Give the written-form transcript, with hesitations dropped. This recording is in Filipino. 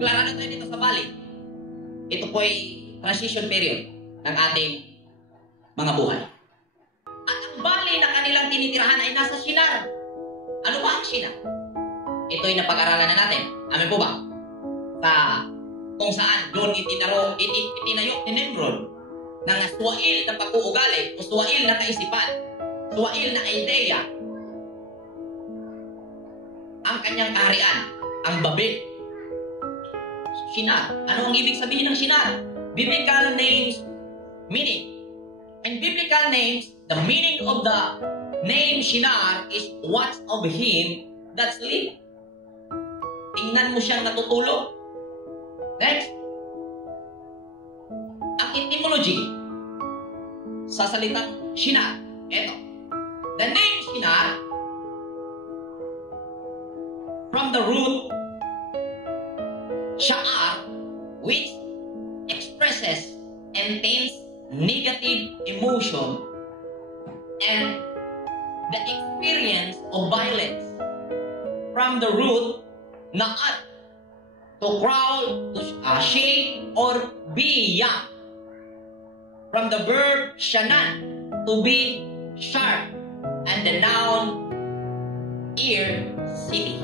Klara na tayo dito sa bali. Ito po ay transition period ng ating mga buhay. At ang bali na kanilang tinitirahan ay nasa Shinar. Ano ba ang Shinar? Ito ay napag-aralan na natin. Amin po ba? Sa kung saan doon itinayok ni Nimrod ng suwail na pag-uugali o suwail na kaisipan, suwail na ideya, ang kanyang kaharian, ang Babel. Shinar. Ano ang ibig sabihin ng Shinar? Biblical names, meaning. In biblical names, the meaning of the name Shinar is what's of him that sleep. Tingnan mo siyang natutulog. Next. Ang etymology sa salitang Shinar. Ito. The name Shinar from the root Sha'ar, which expresses intense negative emotion and the experience of violence. From the root Na'at, to crawl, to shake, or be young. From the verb shanan, to be sharp, and the noun ear, city.